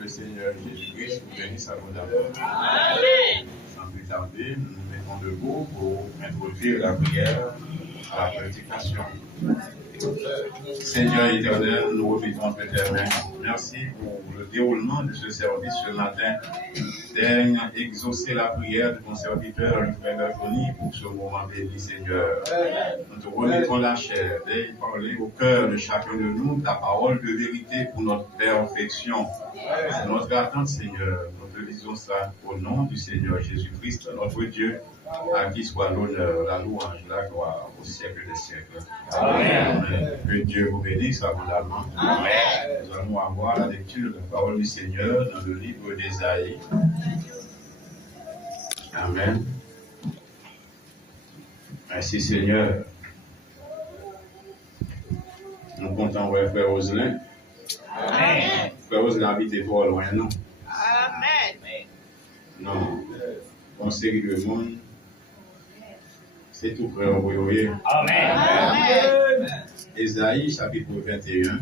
Le Seigneur Jésus-Christ vous bénisse abondamment. Sans plus tarder, nous nous mettons debout pour introduire la prière à la prédication. Seigneur éternel, nous remettons entre tes mains. Merci pour le déroulement de ce service ce matin. Daigne exaucer la prière de ton serviteur, le frère Bertoni, pour ce moment béni, Seigneur. Nous te remettons la chair, daigne parler au cœur de chacun de nous ta parole de vérité pour notre perfection. C'est notre attente, Seigneur. Nous te disons ça au nom du Seigneur Jésus-Christ, notre Dieu, à qui soit l'honneur, la louange, la gloire au siècle des siècles. Amen. Que Dieu vous bénisse abondamment. Amen. Nous allons avoir la lecture de la parole du Seigneur dans le livre d'Ésaïe. Amen. Merci Seigneur. Nous comptons voir frère Oselin. Amen. Frère Oselin habite pas loin, non? Amen. Non. On sait que le monde, c'est tout près au voyez. Amen. Amen. Ésaïe chapitre 21,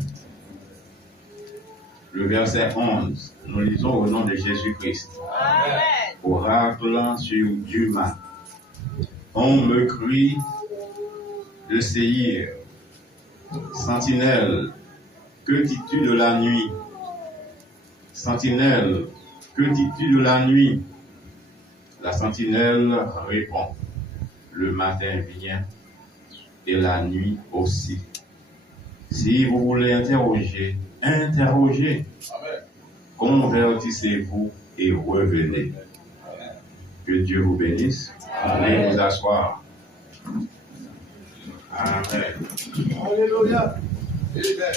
le verset 11. Nous lisons au nom de Jésus-Christ. Amen. Oracle sur Duma. On me crie de Séhir. Sentinelle, que dis-tu de la nuit? Sentinelle, que dis-tu de la nuit? La sentinelle répond. Le matin vient et la nuit aussi. Si vous voulez interroger, interrogez. Amen. Convertissez-vous et revenez. Amen. Que Dieu vous bénisse. Allez vous asseoir. Amen. Alléluia. Amen.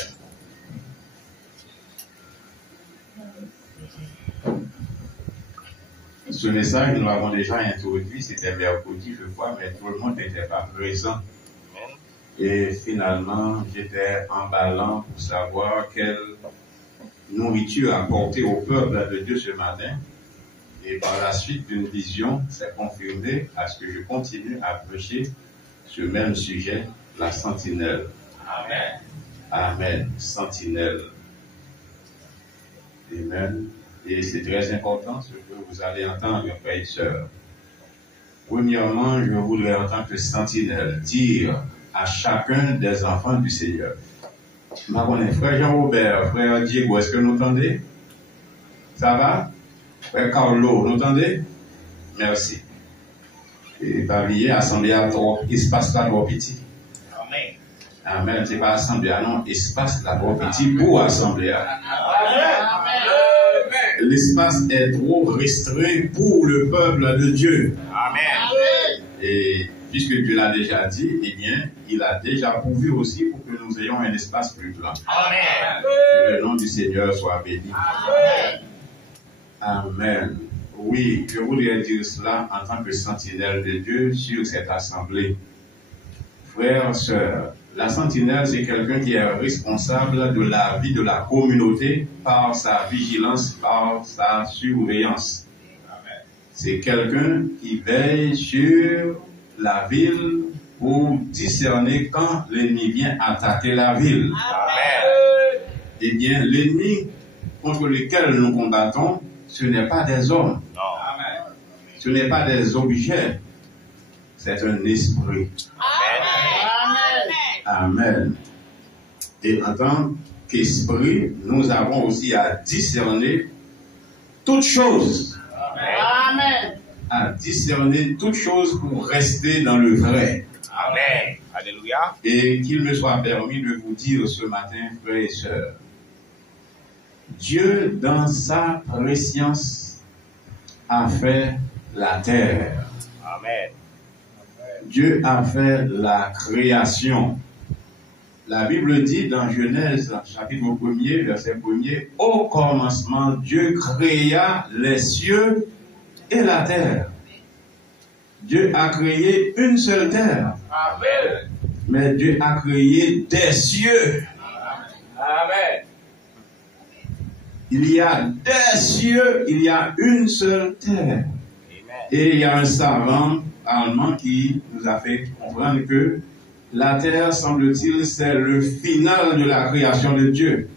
Ce message, nous l'avons déjà introduit, c'était mercredi, je crois, mais tout le monde n'était pas présent. Et finalement, j'étais emballant pour savoir quelle nourriture apporter au peuple de Dieu ce matin. Et par la suite d'une vision, c'est confirmé à ce que je continue à prêcher ce même sujet, la sentinelle. Amen. Amen. Sentinelle. Amen. Et c'est très important ce que vous allez entendre, frères et sœurs. Premièrement, je voudrais en tant que sentinelle dire à chacun des enfants du Seigneur. Frère Jean-Robert, frère Diego, est-ce que vous entendez? Ça va? Frère Carlo, vous entendez? Merci. Et pas oublier, assemblée à trop, espace là trop petit. Amen. Amen. C'est pas assemblée, non, espace là trop petit pour assemblée. Amen. L'espace est trop restreint pour le peuple de Dieu. Amen. Et puisque Dieu l'a déjà dit, eh bien, il a déjà pourvu aussi pour que nous ayons un espace plus grand. Amen. Que le nom du Seigneur soit béni. Amen. Amen. Oui, je voudrais dire cela en tant que sentinelle de Dieu sur cette assemblée. Frères, sœurs, la sentinelle, c'est quelqu'un qui est responsable de la vie de la communauté par sa vigilance, par sa surveillance. C'est quelqu'un qui veille sur la ville pour discerner quand l'ennemi vient attaquer la ville. Amen. Eh bien, l'ennemi contre lequel nous combattons, ce n'est pas des hommes. Non. Ce n'est pas des objets. C'est un esprit. Amen. Et en tant qu'esprit, nous avons aussi à discerner toutes choses. Amen. À discerner toutes choses pour rester dans le vrai. Amen. Alléluia. Et qu'il me soit permis de vous dire ce matin, frères et sœurs, Dieu, dans sa préscience, a fait la terre. Amen. Dieu a fait la création. La Bible dit dans Genèse, chapitre 1er, verset 1er, au commencement, Dieu créa les cieux et la terre. Dieu a créé une seule terre. Amen. Mais Dieu a créé des cieux. Amen. Il y a des cieux, il y a une seule terre. Et il y a un savant allemand qui nous a fait comprendre que la terre, semble-t-il, c'est le final de la création de Dieu.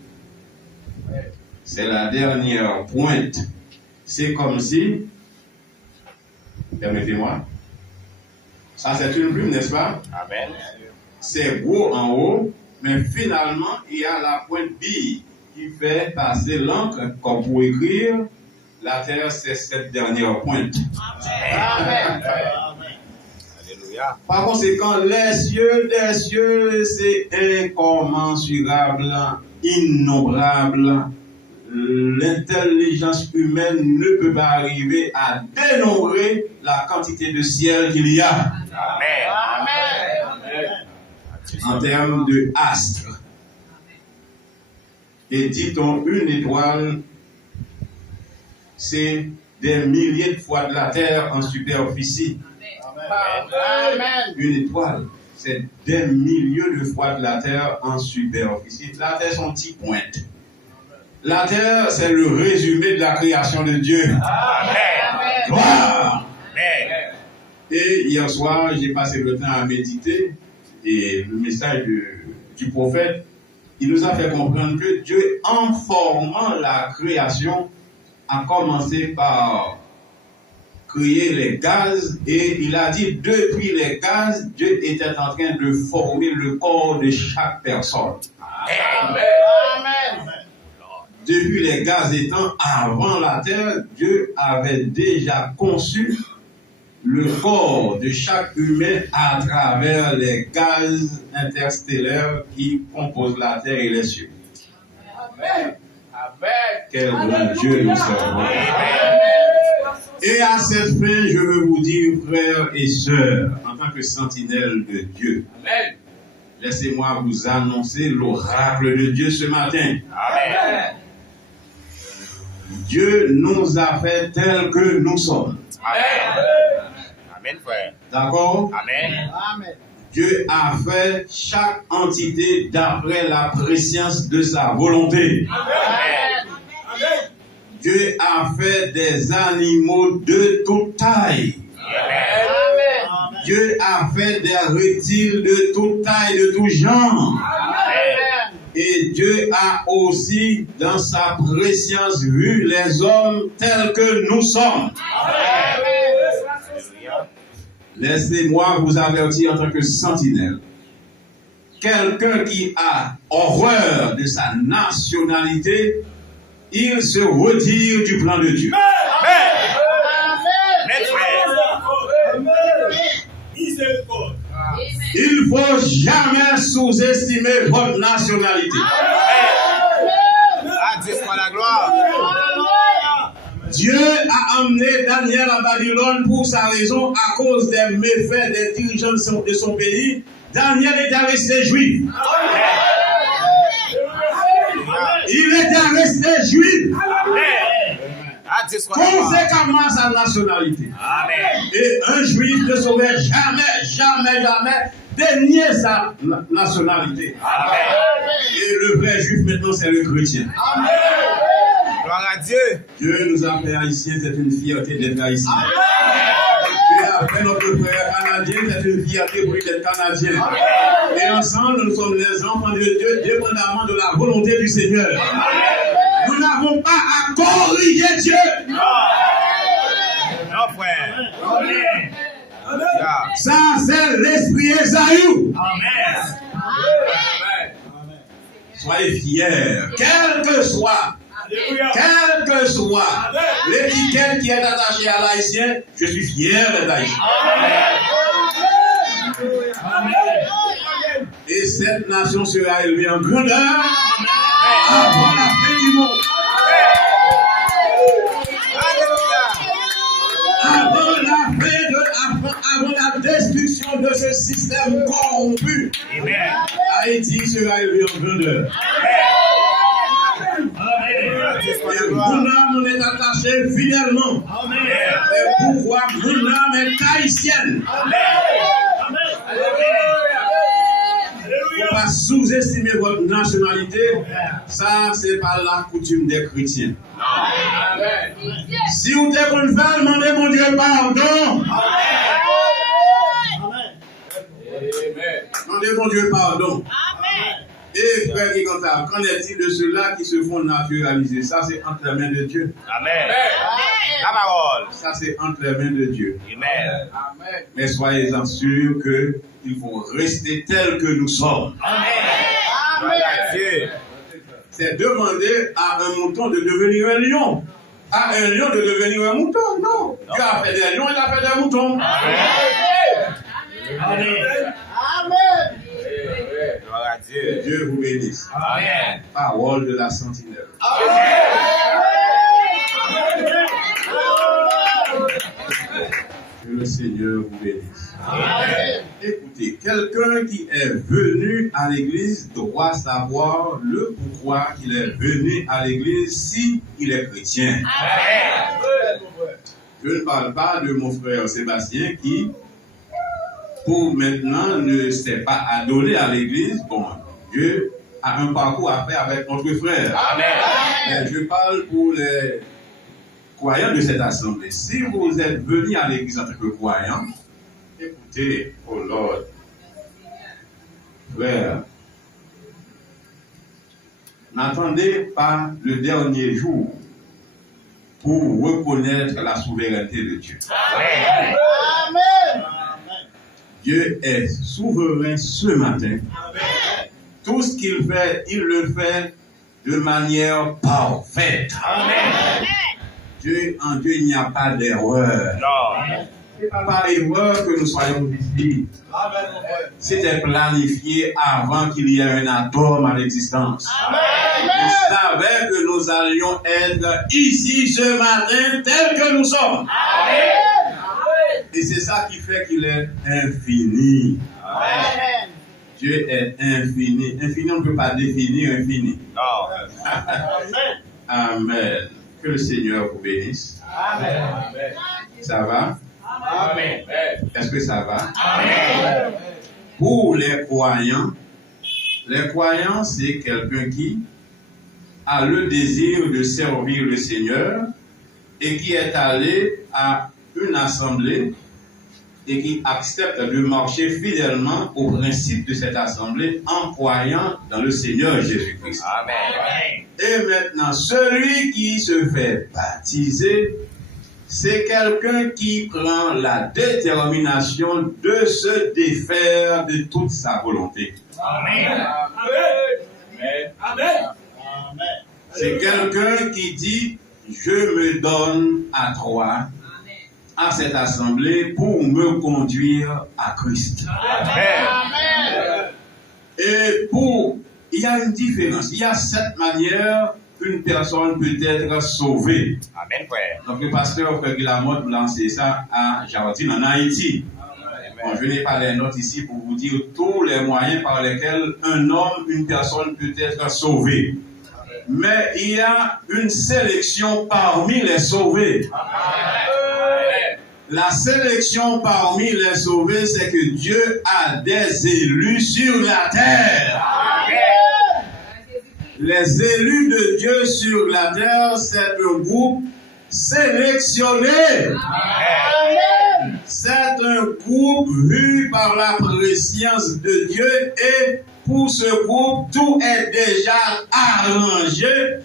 C'est la dernière pointe. C'est comme si, permettez-moi, ça c'est une plume, n'est-ce pas? Amen. C'est gros en haut, mais finalement, il y a la pointe bille qui fait passer l'encre, comme pour écrire. La terre, c'est cette dernière pointe. Amen. Alléluia. Par conséquent, les cieux des cieux, c'est incommensurable, innombrable. L'intelligence humaine ne peut pas arriver à dénombrer la quantité de ciel qu'il y a. Amen. Amen. En termes de astres. Et dit-on, une étoile, c'est des milliers de fois de la Terre en superficie. Amen. Une étoile, c'est des milliers de fois de la Terre en superficie. La Terre, son petit pointe. La Terre, c'est le résumé de la création de Dieu. Amen. Gloire! Amen. Et hier soir, j'ai passé le temps à méditer et le message du prophète, il nous a fait comprendre que Dieu, en formant la création, a commencé par créer les gaz et il a dit depuis les gaz, Dieu était en train de former le corps de chaque personne. Amen. Depuis les gaz étant avant la terre, Dieu avait déjà conçu le corps de chaque humain à travers les gaz interstellaires qui composent la terre et les cieux. Amen. Amen. Quel grand Dieu nous servons. Et à cette fin, je veux vous dire, frères et sœurs, en tant que sentinelle de Dieu, Amen. laissez-moi vous annoncer l'oracle de Dieu ce matin. Amen. Dieu nous a fait tels que nous sommes. Amen. Amen, frère. D'accord? Amen. Dieu a fait chaque entité d'après la préscience de sa volonté. Amen. Dieu a fait des animaux de toute taille. Amen. Dieu a fait des reptiles de toute taille, de tout genre. Amen. Et Dieu a aussi, dans sa préscience, vu les hommes tels que nous sommes. Laissez-moi vous avertir en tant que sentinelle. Quelqu'un qui a horreur de sa nationalité, il se retire du plan de Dieu. Il ne faut jamais sous-estimer votre nationalité. La gloire. Dieu a emmené Daniel à Babylone pour sa raison à cause des méfaits des dirigeants de son pays. Daniel était resté juif. Il était resté juif. Conséquemment sa nationalité. Et un juif ne saurait jamais dénier sa nationalité. Et le vrai juif maintenant c'est le chrétien. Gloire à Dieu. Dieu nous a fait haïtiens, c'est une fierté d'être haïtien. Dieu a fait notre frère canadien, c'est une fierté pour lui d'être canadien. Et ensemble, nous sommes les enfants de Dieu, dépendamment de la volonté du Seigneur. Nous n'avons pas à corriger Dieu. Non, frère. Ça, c'est l'esprit Esaïe. Amen. Soyez fiers, quel que soit l'étiquette qui est attachée à l'haïtien, je suis fier d'être haïtien. Et cette nation sera élevée en grandeur avant la fin du monde. Avant la destruction nom de ce système corrompu, Amen. Haïti sera élevé en grandeur. Et mon âme est attachée fidèlement. Et pourquoi mon âme est haïtienne? Il ne faut pas sous-estimer votre nationalité. Ça, c'est pas la coutume des chrétiens. Si vous êtes qu'on va demander mon Dieu pardon. Demandez mon Dieu pardon. Et frère qui comptable, qu'en est-il de ceux-là qui se font naturaliser? Ça, c'est entre les mains de Dieu. Amen. La parole. Ça, c'est entre les mains de Dieu. Amen. Mais soyez-en sûrs qu'il faut rester tel que nous sommes. Amen. Dieu. C'est demander à un mouton de devenir un lion. À un lion de devenir un mouton. Non. Dieu a fait des lions, il a fait des moutons. Amen. Amen. Gloire à Dieu. Dieu vous bénisse. Amen. Parole de la sentinelle. Que le Seigneur vous bénisse. Amen. Écoutez, quelqu'un qui est venu à l'église doit savoir le pourquoi il est venu à l'église si il est chrétien. Amen. Je ne parle pas de mon frère Sébastien qui, pour maintenant, ne s'est pas adonné à l'église. Bon, Dieu a un parcours à faire avec notre frère. Amen. Mais je parle pour les croyants de cette assemblée. Si vous êtes venus à l'église en tant que croyants, écoutez, oh Lord, frère, n'attendez pas le dernier jour pour reconnaître la souveraineté de Dieu. Amen. Dieu est souverain ce matin. Amen. Tout ce qu'il fait, il le fait de manière parfaite. Amen. En Dieu, il n'y a pas d'erreur. Non. Ce n'est pas par erreur que nous soyons ici. C'était planifié avant qu'il y ait un atome à l'existence. Il savait que nous allions être ici ce matin tels que nous sommes. Et c'est ça qui fait qu'il est infini. Amen. Dieu est infini. Infini, on ne peut pas définir infini. Non. Amen. Que le Seigneur vous bénisse. Amen. Ça va? Amen. Est-ce que ça va? Amen. Pour les croyants, c'est quelqu'un qui a le désir de servir le Seigneur et qui est allé à une assemblée et qui accepte de marcher fidèlement aux principes de cette assemblée en croyant dans le Seigneur Jésus-Christ. Amen. Et maintenant, celui qui se fait baptiser, c'est quelqu'un qui prend la détermination de se défaire de toute sa volonté. Amen. Amen. C'est quelqu'un qui dit, je me donne à toi, à cette assemblée, pour me conduire à Christ. Amen. Et il y a une différence. Il y a 7 manières qu'une personne peut être sauvée. Amen, frère. Donc le pasteur Frère Guilamotte vous lancé ça à Jardine en Haïti. Bon, je n'ai pas les notes ici pour vous dire tous les moyens par lesquels un homme, une personne peut être sauvée. Mais il y a une sélection parmi les sauvés. La sélection parmi les sauvés, c'est que Dieu a des élus sur la terre. Les élus de Dieu sur la terre, c'est un groupe sélectionné. C'est un groupe vu par la préscience de Dieu et pour ce groupe, tout est déjà arrangé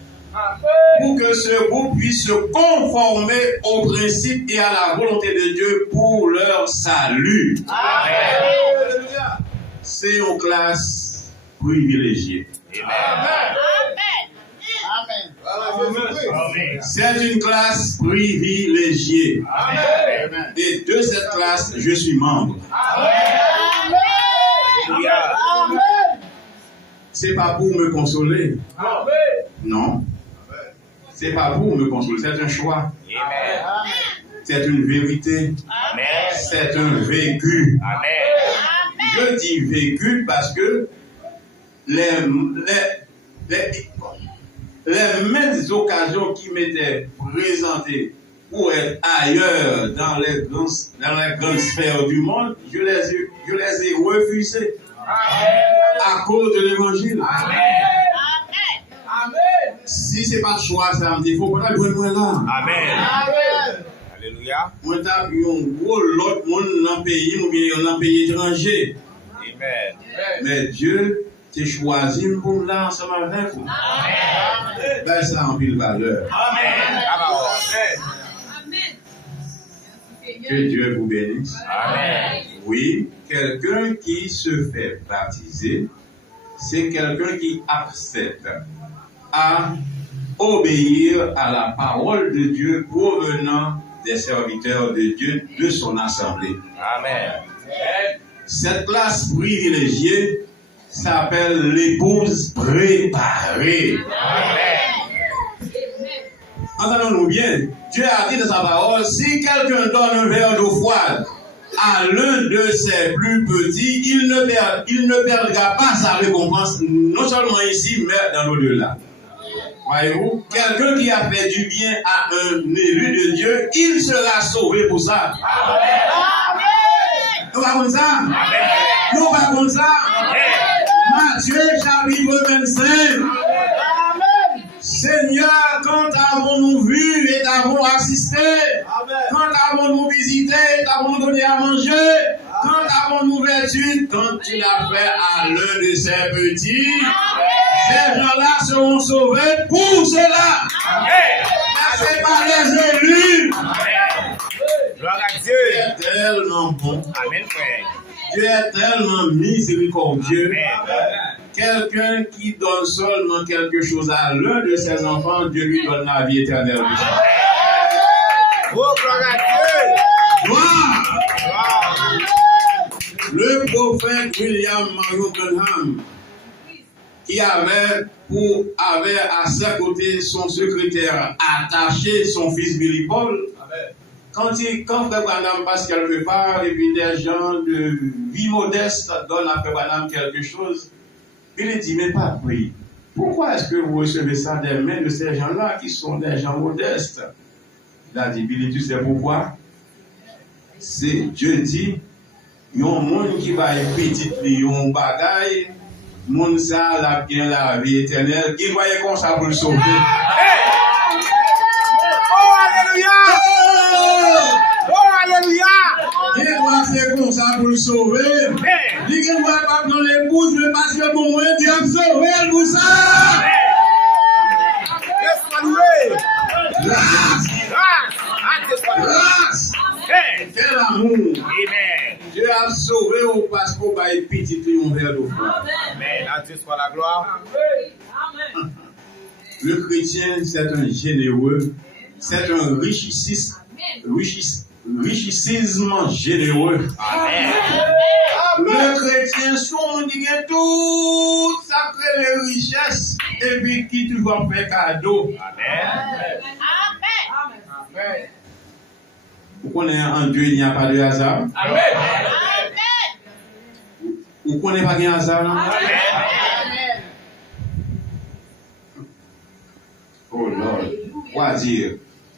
pour que ce groupe puisse se conformer aux principes et à la volonté de Dieu pour leur salut. Amen. C'est une classe privilégiée. C'est une classe privilégiée. Amen. Et de cette classe, je suis membre. Amen. C'est pas pour me consoler. Non. C'est pas pour me consoler. C'est un choix. C'est une vérité. C'est un vécu. Je dis vécu parce que les mêmes occasions qui m'étaient présentées pour être ailleurs dans les grandes sphères du monde, je les ai refusées à cause de l'évangile. Si ce n'est pas le choix, ça me dit, il faut pas le jouer là. Amen. Alléluia. Moi, j'ai un gros l'autre monde dans le pays, ou bien dans le pays étranger. Amen. Mais Dieu t'a choisi pour là ensemble avec vous. Amen. Ben, ça en pile valeur. Amen. Que Dieu vous bénisse. Amen. Oui, quelqu'un qui se fait baptiser, c'est quelqu'un qui accepte à obéir à la parole de Dieu provenant des serviteurs de Dieu de son assemblée. Amen. Cette classe privilégiée s'appelle l'épouse préparée. Amen. Entendons-nous bien, Dieu a dit dans sa parole, si quelqu'un donne un verre d'eau froide à l'un de ses plus petits, il ne perdra pas sa récompense, non seulement ici, mais dans l'au-delà. Voyez-vous, quelqu'un qui a fait du bien à un élu de Dieu, il sera sauvé pour ça. Amen. Nous pas comme ça. Nous pas comme ça. Matthieu chapitre 25. Seigneur, quand avons-nous vu et avons assisté? Quand avons-nous visité et avons-nous donné à manger? Quand avons-nous vêtu? Quand tu l'as fait à l'un de ces petits, ces gens-là seront sauvés pour cela. Mais ce n'est pas les élus. Gloire à Dieu. Dieu est tellement bon. Amen, frère. Dieu est tellement miséricordieux. Amen. Quelqu'un qui donne seulement quelque chose à l'un de ses enfants, Dieu lui donne la vie éternelle. Oh, gloire à Dieu. Gloire. Le prophète William Marion Branham, qui avait à sa côté son secrétaire attaché, son fils Billy Paul, quand Frère Branham passe quelque part, et puis des gens de vie modeste donnent à Frère Branham quelque chose, il dit, mais pas oui. Pourquoi est-ce que vous recevez ça des mains de ces gens-là qui sont des gens modestes? Il a dit, Billy, tu sais pourquoi? C'est Dieu dit, il y a un monde qui va être petit, il y a un bagaille, le monde ça, la bien la vie éternelle, il va être comme ça pour le sauver. Oh, alléluia. Oh, alléluia. Il doit faire comme ça pour le sauver. Il ne doit pas prendre l'épouse, mais parce que pour moi, Dieu a sauvé pour ça. Grâce. Fais l'amour. Amen. Dieu a sauvé parce qu'on va être petit et un verre d'eau froide. Amen. À Dieu soit la gloire. Le chrétien, c'est un généreux, c'est un richissime généreux. Amen. Le chrétien, son dit que tout ça crée les richesses et puis qui tu vas faire cadeau. Amen. Vous connaissez en Dieu, il n'y a pas de hasard. Amen. Vous connaissez pas de hasard. Amen. Oh Lord, quoi dire?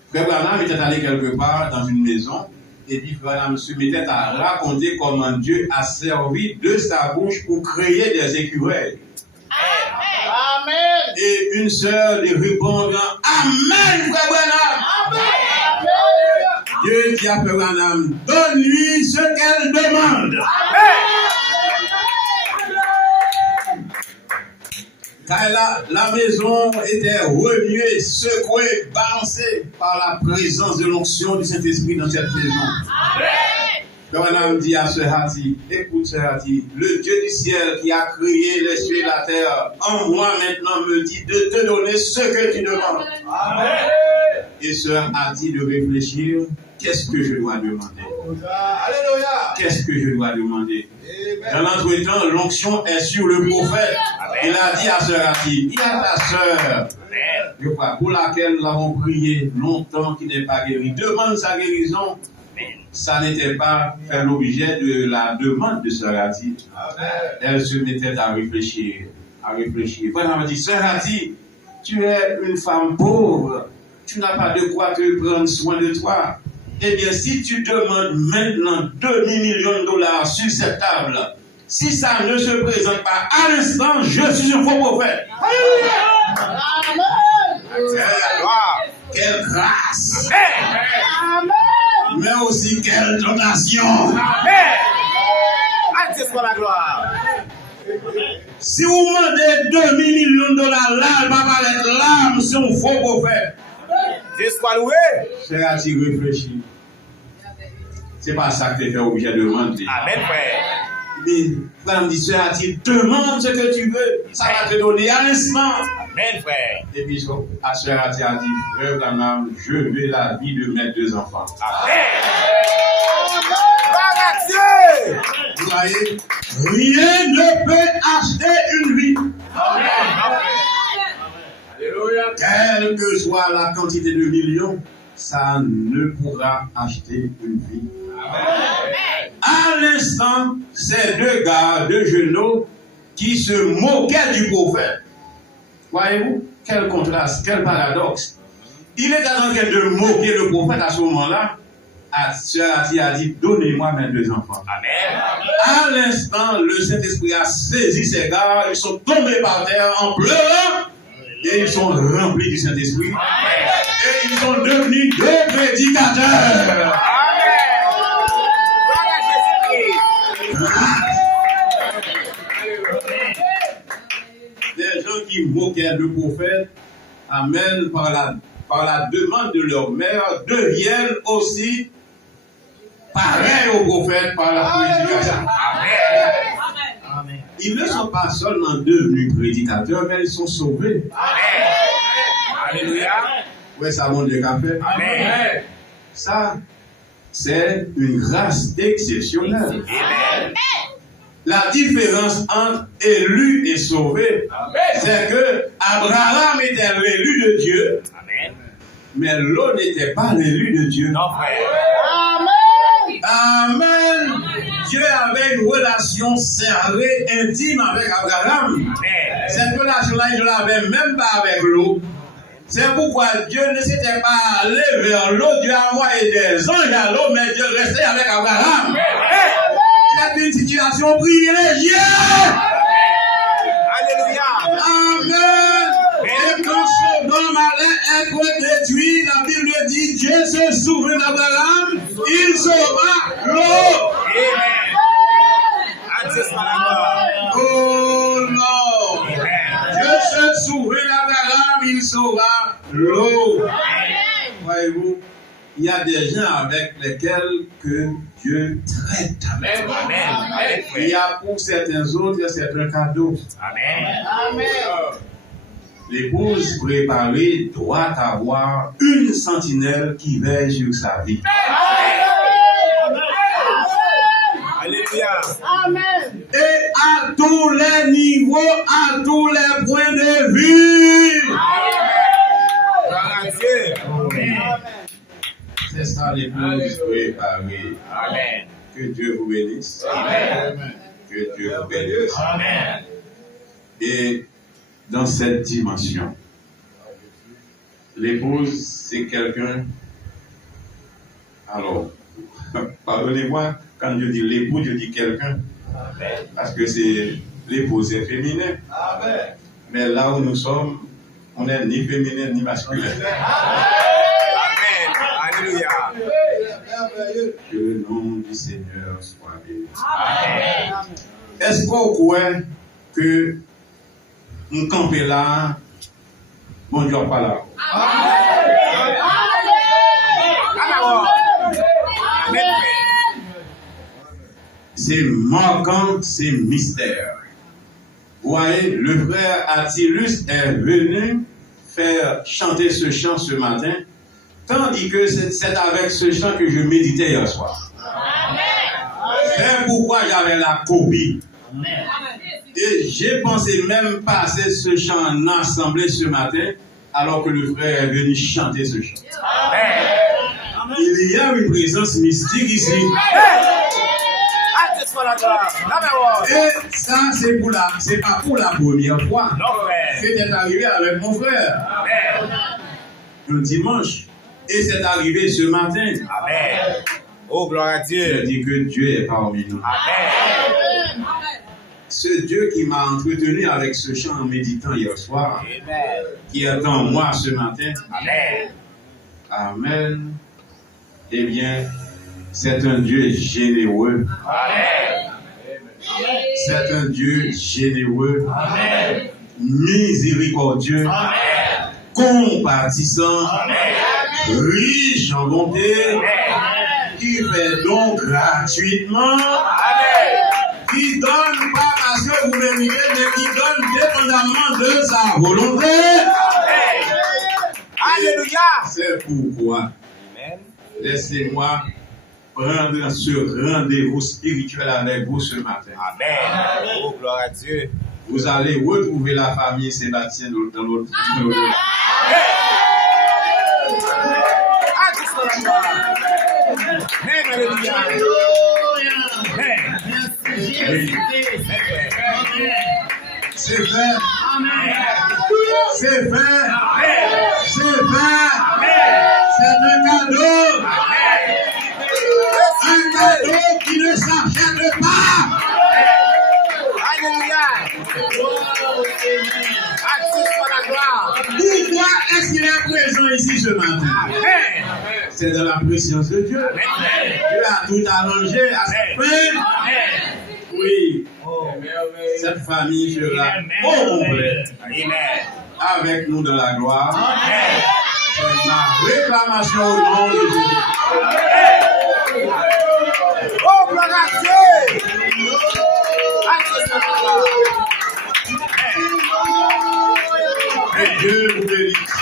Frère Branham était allé quelque part dans une maison et puis Frère Branham se mettait à raconter comment Dieu a servi de sa bouche pour créer des écureuils. Amen. Et une sœur lui répondant, Amen, Frère Branham. Amen. Dieu dit à Frère Branham, donne-lui ce qu'elle demande. Car la maison était remuée, secouée, balancée par la présence de l'onction du Saint-Esprit dans cette maison. Frère Branham dit à Sœur Hattie, écoute Sœur Hattie, le Dieu du ciel qui a créé les cieux et la terre, en moi maintenant me dit de te donner ce que tu demandes. Amen. Et Sœur Hattie de réfléchir, qu'est-ce que je dois demander? Alléluia. Qu'est-ce que je dois demander? Dans l'entretemps, l'onction est sur le prophète. Il a dit à Sœur Hattie, il y a ta sœur, je crois, pour laquelle nous avons prié longtemps, qui n'est pas guérie. Demande sa guérison. ça n'était pas faire l'objet de la demande de Sœur Hattie. Elle se mettait à réfléchir. Voilà, on m'a dit, Sœur Hattie, tu es une femme pauvre, tu n'as pas de quoi te prendre soin de toi. Eh bien, si tu demandes maintenant 2 millions de dollars sur cette table, si ça ne se présente pas à l'instant, je suis un faux prophète. Quelle grâce! Mais aussi quelle donation! La gloire. Si vous demandez 2 millions de dollars, là, elle va pas être l'âme, c'est un faux prophète. C'est à t'y réfléchir. C'est pas ça que tu es obligé de demander. Amen, frère. Mais, frère me dit, Sœur Hattie, demande ce que tu veux. Ça va te donner à l'instant. Amen, frère. Et puis, à Sœur Hattie a dit, frère Branham, je veux la vie de mes 2 enfants. Amen. Vous voyez, rien ne peut acheter une vie. Amen. Alléluia. Quelle que soit la quantité de millions, ça ne pourra acheter une vie. Amen. À l'instant, ces 2 gars, 2 genoux, qui se moquaient du prophète. Voyez-vous, quel contraste, quel paradoxe. Il est en train de moquer le prophète à ce moment-là. Sœur Hattie a dit, donnez-moi mes 2 enfants. Amen. À l'instant, le Saint-Esprit a saisi ces gars, ils sont tombés par terre en pleurant, et ils sont remplis du Saint-Esprit. Et ils sont devenus 2 prédicateurs. Des gens qui moquaient le prophète, amen, par la demande de leur mère, deviennent aussi pareils au prophète par la prédication. Amen. Ils ne sont pas seulement devenus prédicateurs, mais ils sont sauvés. Amen. Alléluia. Ouais, ça monte le café. Amen. Ça, c'est une grâce exceptionnelle. Amen. La différence entre élu et sauvé, c'est que Abraham était l'élu de Dieu, Amen. mais Lot n'était pas l'élu de Dieu. Non, frère. Amen. Dieu avait une relation serrée, intime avec Abraham. Amen. Cette relation-là, il ne l'avait même pas avec Lot. C'est pourquoi Dieu ne s'était pas allé vers Lot. Dieu a envoyé des anges à Lot, mais Dieu restait avec Abraham. C'est une situation privilégiée. Alléluia. Amen. Et quand Sodome allait être détruit, la Bible dit Dieu se souvient d'Abraham, il sauva Lot. Amen. Adieu soit la gloire. Oh non. Amen. Dieu se souvient d'Abraham, il sauva Lot. Voyez-vous, il y a des gens avec lesquels que Dieu traite. Amen. Amen. Il y a pour certains autres, c'est un cadeau. Amen. L'épouse préparée doit avoir une sentinelle qui veille sur sa vie. Alléluia. Et à tous les niveaux, à tous les points de vue. Gloire à Dieu. C'est ça l'épouse préparée. Amen. Que Dieu vous bénisse. Amen. Que Dieu vous bénisse. Amen. Et dans cette dimension, l'épouse, c'est quelqu'un. Alors, pardonnez-moi, quand je dis l'épouse, je dis quelqu'un. Parce que c'est l'épouse est féminin. Mais là où nous sommes, on n'est ni féminin ni masculin. Amen. Alléluia. Que le nom du Seigneur soit béni. Amen. Est-ce qu'on croit que nous campons là, bon Dieu pas là? C'est marquant, c'est mystère. Vous voyez, le frère Attilus est venu faire chanter ce chant ce matin, tandis que c'est avec ce chant que je méditais hier soir. C'est pourquoi j'avais la copie. Et j'ai pensé même passer ce chant en assemblée ce matin, alors que le frère est venu chanter ce chant. Il y a une présence mystique ici. Et ça, c'est pas pour la première fois. C'était arrivé avec mon frère. Un dimanche. Et c'est arrivé ce matin. Amen. Oh, gloire à Dieu. Je dis que Dieu est parmi nous. Amen. Ce Dieu qui m'a entretenu avec ce chant en méditant hier soir, Amen. qui est en moi ce matin. Amen. Amen. Eh bien, c'est un Dieu généreux. Amen. C'est un Dieu généreux, Amen. miséricordieux, Amen. compatissant, Amen. riche en bonté, qui fait donc gratuitement, qui donne pas parce que vous méritez, mais qui donne dépendamment de sa volonté. Alléluia. C'est pourquoi, laissez-moi prendre ce rendez-vous spirituel avec vous ce matin. Amen. Oh, gloire à Dieu. Vous allez retrouver la famille Sébastien dans notre au-delà. Alléluia. C'est fait. C'est fait. C'est fait. C'est un cadeau. Un cadeau qui ne s'achète pas. Alléluia. Pourquoi est-ce qu'il est présent ici ce matin? C'est dans la présence de Dieu. Dieu a tout arrangé à cette fin. Oui. Cette famille sera complète avec nous dans la gloire. C'est ma réclamation au nom de Jésus. Oh, gloire à Dieu. Que Dieu vous bénisse.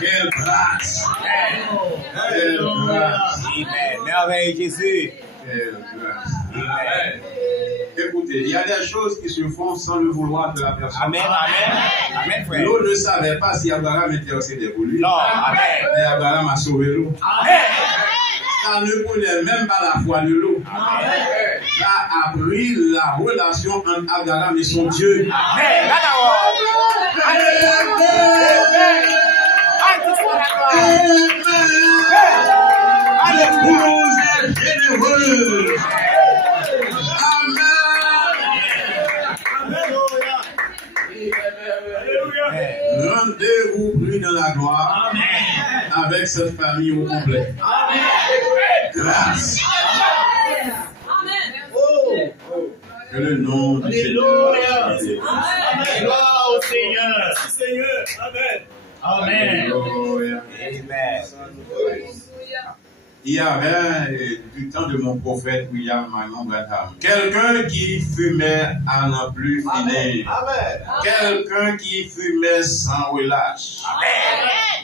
Quelle grâce. Quelle grâce. Amen. Merveille Jésus. Quelle grâce. Amen. Écoutez, il y a des choses qui se font sans le vouloir de la personne. Amen. Amen. Amen, frère. L'eau ne savait pas si Abraham intercédait pour lui. Non. Amen. Mais Abraham a sauvé l'eau. Amen. Ça ne connaît même pas la foi de l'eau. Ça a pris la relation entre Abraham et son Dieu. Amen. L'épouse est généreuse. Amen. Rendez-vous pris dans la gloire avec cette famille au complet. Grâce. Que le nom du Seigneur. Gloire au Seigneur. Seigneur. Amen. Amen. Alléluia. Il y avait du temps de mon prophète William Manon Branham quelqu'un qui fumait à n'en plus finir. Quelqu'un qui fumait sans relâche.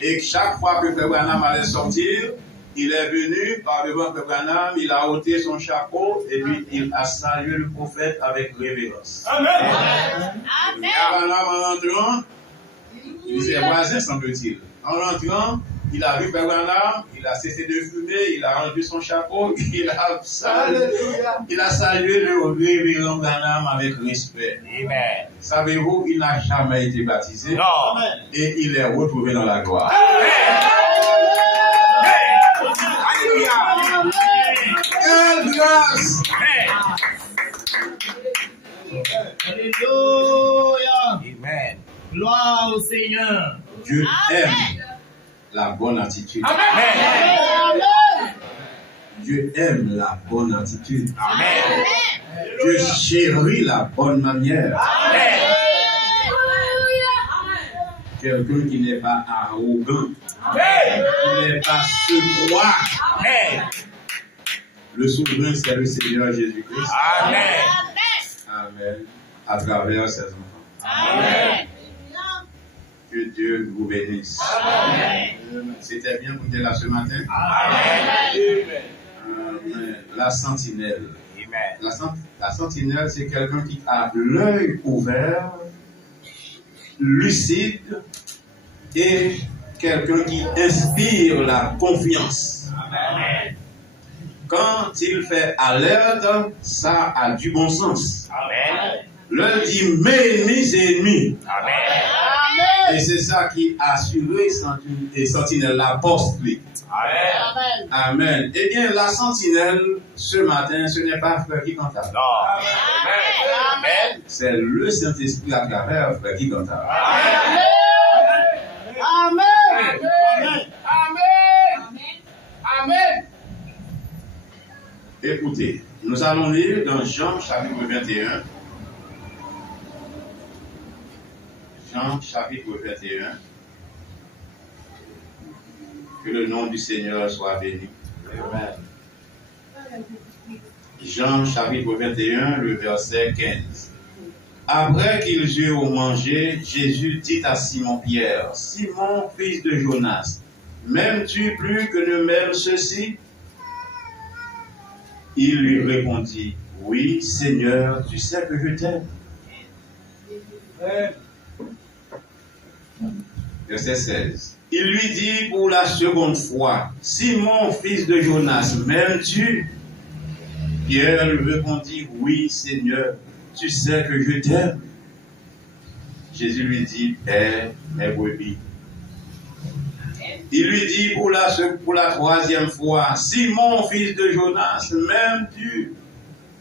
Et chaque fois que Frère Branham allait sortir, il est venu par devant Frère Branham, il a ôté son chapeau et puis il a salué le prophète avec révérence. Amen. Branham en rentrant, il s'est voisin semble-t-il. En rentrant, il a vu Frère Branham, il a cessé de fumer, il a enlevé son chapeau, il a salué le révérend Branham avec respect. Amen. Savez-vous, il n'a jamais été baptisé. Non. Et il est retrouvé dans la gloire. Alléluia. Quelle grâce! Alléluia. Amen. Gloire au Seigneur. Dieu aime la bonne attitude. Amen. Dieu aime la bonne attitude. Amen. Dieu chérit la bonne manière. Amen. Quelqu'un qui n'est pas arrogant, Amen. qui n'est pas secroix. Amen. Le souverain, c'est le Seigneur Jésus-Christ. Amen. Amen. À travers ses enfants. Amen. Que Dieu vous bénisse. Amen. C'était bien pour dire là ce matin. Amen. Amen. La sentinelle. Amen. La sentinelle, c'est quelqu'un qui a l'œil ouvert, lucide et quelqu'un qui inspire la confiance. Amen. Quand il fait alerte, ça a du bon sens. Amen. L'un dit mes ennemis, c'est ennemis. Amen. Et c'est ça qui a assuré sentinelle la poste. Amen. Amen. Eh bien, la sentinelle, ce matin, ce n'est pas Frère qui compte. Non. Amen. C'est le Saint-Esprit à travers Frère qui compte. Amen. Amen. Amen. Amen. Écoutez, nous allons lire dans Jean chapitre 21. Jean chapitre 21. Que le nom du Seigneur soit béni. Amen. Jean chapitre 21, le verset 15. Après qu'ils eurent mangé, Jésus dit à Simon-Pierre, Simon, fils de Jonas, m'aimes-tu plus que ne m'aiment ceux-ci? Il lui répondit, oui, Seigneur, tu sais que je t'aime. Verset 16. Il lui dit pour la seconde fois, Simon, fils de Jonas, m'aimes-tu? Pierre lui répondit, oui, Seigneur, tu sais que je t'aime. Jésus lui dit, paie mes brebis. Il lui dit pour la troisième fois, Simon, fils de Jonas, m'aimes-tu?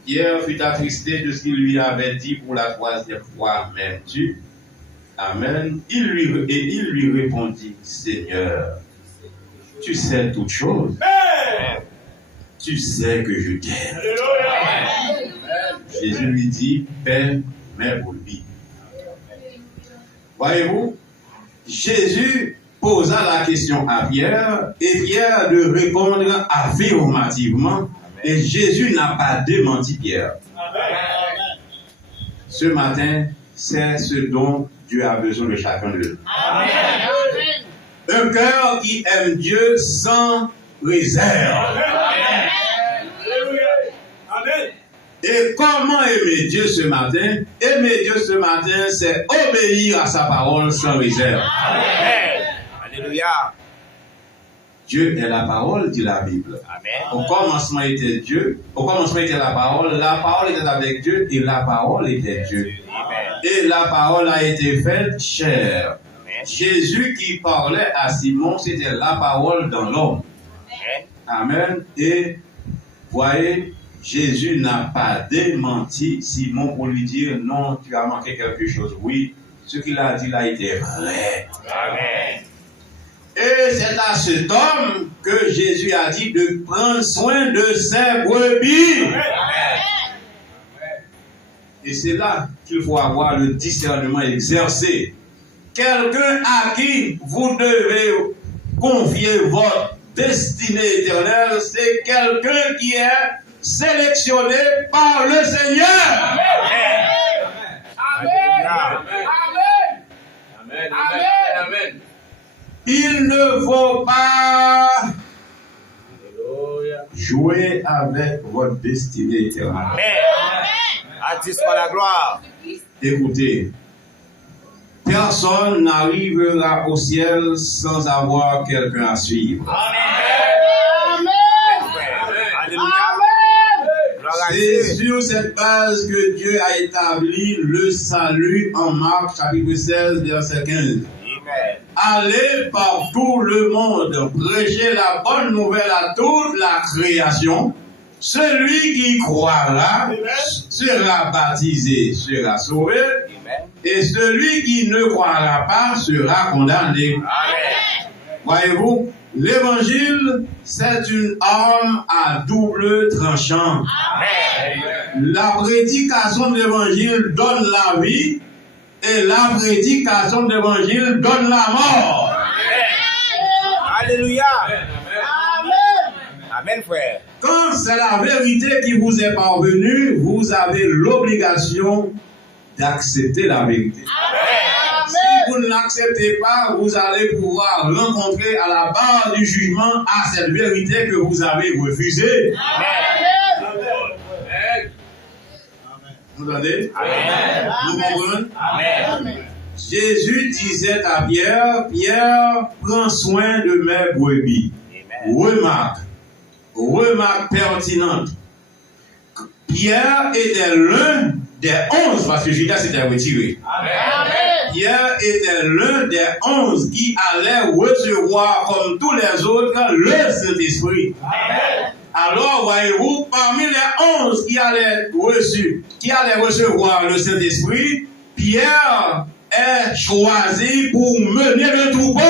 Pierre fut attristé de ce qu'il lui avait dit pour la troisième fois, m'aimes-tu? Amen. Il lui répondit, Seigneur, tu sais toutes choses. Tu sais que je t'aime. Jésus lui dit, paie mes brebis. Voyez-vous, Jésus posa la question à Pierre et Pierre de répondre affirmativement et Jésus n'a pas démenti Pierre. Ce matin, c'est ce dont Dieu a besoin de chacun d'eux. Un cœur qui aime Dieu sans réserve. Et comment aimer Dieu ce matin? Aimer Dieu ce matin, c'est obéir à sa parole sans réserve. Alléluia. Dieu est la parole, dit la Bible. Amen. Au commencement était Dieu, au commencement était la parole était avec Dieu et la parole était Dieu. Amen. Et la parole a été faite chair. Amen. Jésus qui parlait à Simon, c'était la parole dans l'homme. Amen. Et voyez, Jésus n'a pas démenti Simon pour lui dire non, tu as manqué quelque chose. Oui, ce qu'il a dit là était vrai. Amen. Et c'est à cet homme que Jésus a dit de prendre soin de ses brebis. Amen. Et c'est là qu'il faut avoir le discernement exercé. Quelqu'un à qui vous devez confier votre destinée éternelle, c'est quelqu'un qui est sélectionné par le Seigneur. Amen. Amen. Amen. Amen. Il ne faut pas jouer avec votre destinée éternelle. Amen. À Dieu soit la gloire. Écoutez, personne n'arrivera au ciel sans avoir quelqu'un à suivre. Amen. Alléluia. C'est sur cette base que Dieu a établi le salut en Marc chapitre 16, verset 15. Amen. Allez par tout le monde, prêchez la bonne nouvelle à toute la création. Celui qui croira sera baptisé, sera sauvé. Amen. Et celui qui ne croira pas sera condamné. Amen. Voyez-vous, l'évangile, c'est une arme à double tranchant. Amen. La prédication de l'évangile donne la vie et la prédication de l'évangile donne la mort. Amen. Alléluia. Amen. Amen, frère. Quand c'est la vérité qui vous est parvenue, vous avez l'obligation d'accepter la vérité. Amen. Si vous ne l'acceptez pas, vous allez pouvoir rencontrer à la barre du jugement à cette vérité que vous avez refusée. Amen. Vous entendez? Amen. Vous comprenez? Amen. Jésus disait à Pierre, Pierre, prends soin de mes brebis. Remarque pertinente. Pierre était l'un des 11, parce que Judas s'était retiré. Amen. Pierre était l'un des 11 qui allait recevoir, comme tous les autres, le Saint-Esprit. Alors, voyez-vous, parmi les 11 qui allaient recevoir le Saint-Esprit, Pierre est choisi pour mener le troupeau.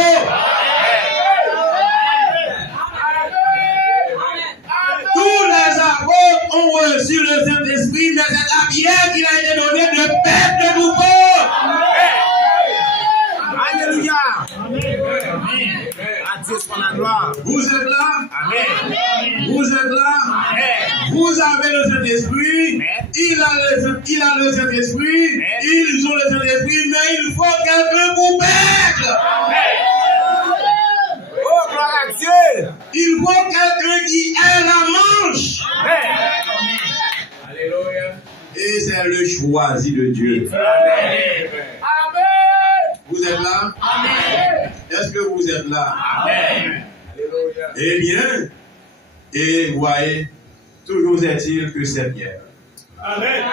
Tous les apôtres ont reçu le Saint-Esprit, mais c'est à Pierre qu'il a été donné de paître le troupeau. Alléluia. Adieu pour la gloire. Vous êtes là? Amen. Vous êtes là? Amen. Vous avez le Saint-Esprit. Amen. Il a le Saint-Esprit. Amen. Ils ont le Saint-Esprit, mais il faut quelqu'un pour paître. Oh, gloire à Dieu. Il faut quelqu'un qui ait la manche. Amen. Alléluia. Et c'est le choisi de Dieu. Amen. Vous êtes là? Amen. Est-ce que vous êtes là? Amen. Alléluia. Eh bien, et voyez, toujours est-il que c'est Pierre. Amen.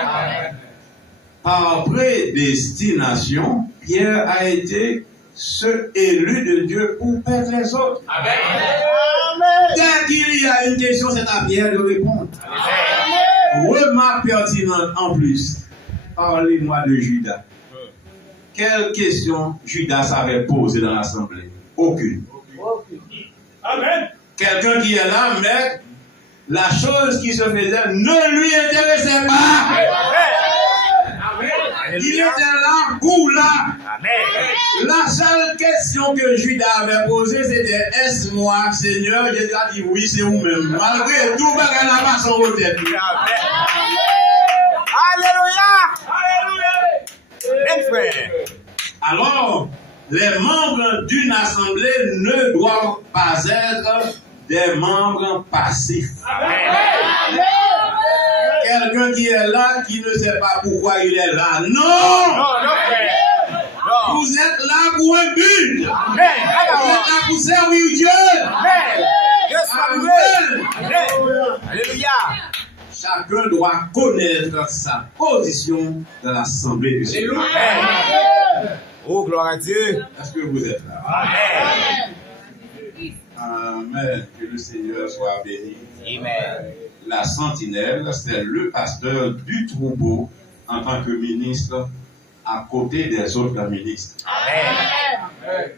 Par prédestination, Pierre a été ce élu de Dieu pour perdre les autres. Amen. Dès qu'il y a une question, c'est à Pierre de répondre. Remarque pertinente en plus. Parlez-moi de Judas. Quelle question Judas avait posée dans l'assemblée? Aucune. Amen. Quelqu'un qui est là, mais la chose qui se faisait ne lui intéressait pas. Amen. Il était là pour là. Amen. La seule question que Judas avait posée, c'était est-ce moi, Seigneur? Jésus a dit oui, c'est vous-même. Malgré tout, il n'a pas son tête. Alléluia. Amen, frère. Alors, les membres d'une assemblée ne doivent pas être des membres passifs. Amen. Quelqu'un qui est là, qui ne sait pas pourquoi il est là. Non! Non, frère. Non. Vous êtes là pour un but. Amen. Vous êtes là pour servir Dieu. Amen. Dieu soit loué. Amen. Alléluia. Chacun doit connaître sa position dans l'assemblée du Seigneur. Amen. Oh, gloire à Dieu. Est-ce que vous êtes là? Amen. Amen. Que le Seigneur soit béni. Amen. La sentinelle, c'est le pasteur du troupeau en tant que ministre à côté des autres ministres. Amen.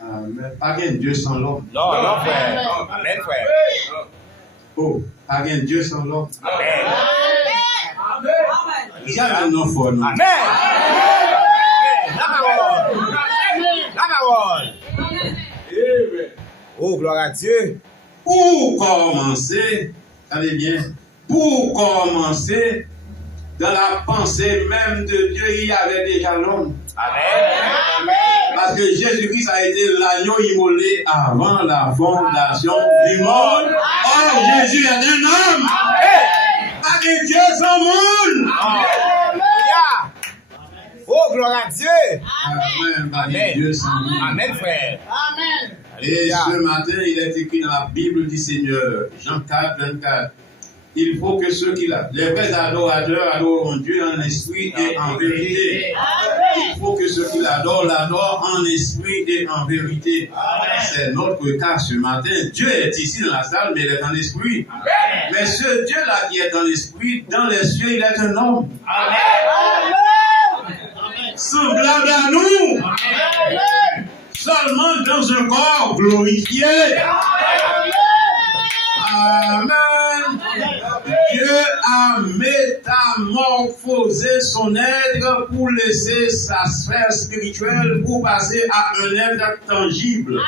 Amen. Pas un Dieu sans l'homme. Non, non, frère. Amen, frère. Oh, pas un Dieu sans l'homme. Amen. Il y a un nom fort. Non? Amen. La parole. La parole. Oh, gloire à Dieu. Pour commencer, allez bien, pour commencer, dans la pensée même de Dieu, il y avait déjà l'homme. Amen. Parce que Jésus-Christ a été l'agneau immolé avant la fondation du monde. Or, Jésus est un homme. Pas que Dieu sans monde. Alléluia. Oh, gloire à Dieu. Amen. Pas que Amen. Dieu sans monde. Amen, frère. Et ce matin, il est écrit dans la Bible du Seigneur, Jean 4, 24. Il faut que ceux qui l'adorent, les vrais adorateurs adorent Dieu en esprit et en vérité. Il faut que ceux qui l'adorent en esprit et en vérité. C'est notre cas ce matin. Dieu est ici dans la salle, mais il est en esprit. Mais ce Dieu-là qui est dans l'esprit, dans les cieux, il est un homme. Semblable à nous. Seulement dans un corps glorifié. Amen. Dieu a métamorphosé son être pour laisser sa sphère spirituelle pour passer à un être tangible.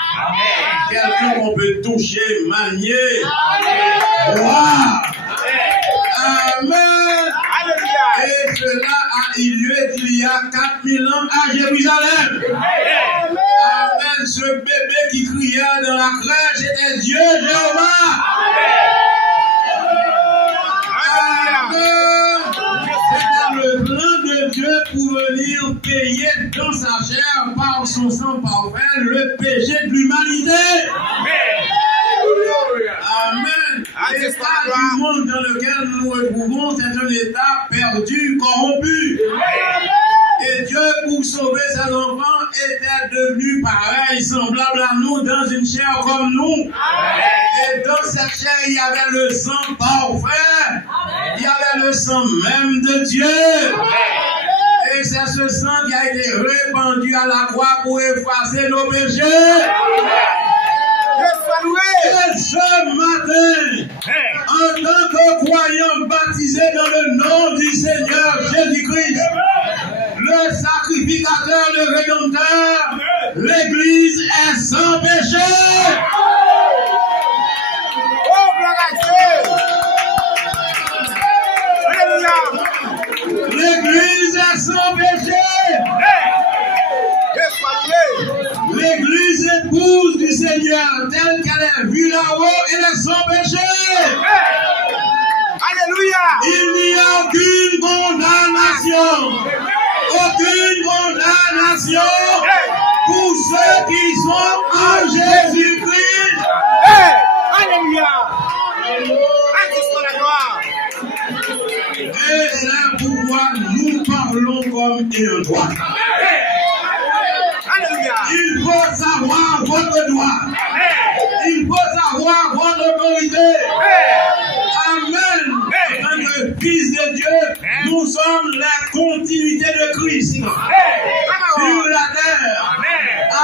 Quelqu'un qu'on peut toucher, manier, voir. Amen. Et cela a eu lieu il y a 4000 ans à Jérusalem. Amen. Ce bébé qui criait dans la crèche était Dieu Jéhovah. Amen. C'était le plan de Dieu pour venir c'est-à-dire payer dans sa chair par son sang parfait le péché de l'humanité. Amen. L'état du monde dans lequel nous nous retrouvons, c'est un état perdu, corrompu. Et Dieu, pour sauver ses enfants, était devenu pareil, semblable à nous, dans une chair comme nous. Et dans cette chair, il y avait le sang parfait. Il y avait le sang même de Dieu. Et c'est ce sang qui a été répandu à la croix pour effacer nos péchés. Et ce matin, en tant que croyant baptisé dans le nom du Seigneur Jésus-Christ, le sacrificateur, le rédempteur, l'Église est sans péché. Oh, gloire à Dieu. Alléluia. L'Église est sans péché. L'Église épouse du Seigneur, telle qu'elle est vue là-haut, elle est sans péché. Alléluia. Il n'y a aucune condamnation. Aucune condamnation pour ceux qui sont en Jésus-Christ. Alléluia. Et c'est pourquoi nous parlons comme un droit. Il faut savoir votre droit. Il faut savoir votre autorité. Amen. En tant que fils de Dieu, nous sommes la continuité de Christ sur la terre,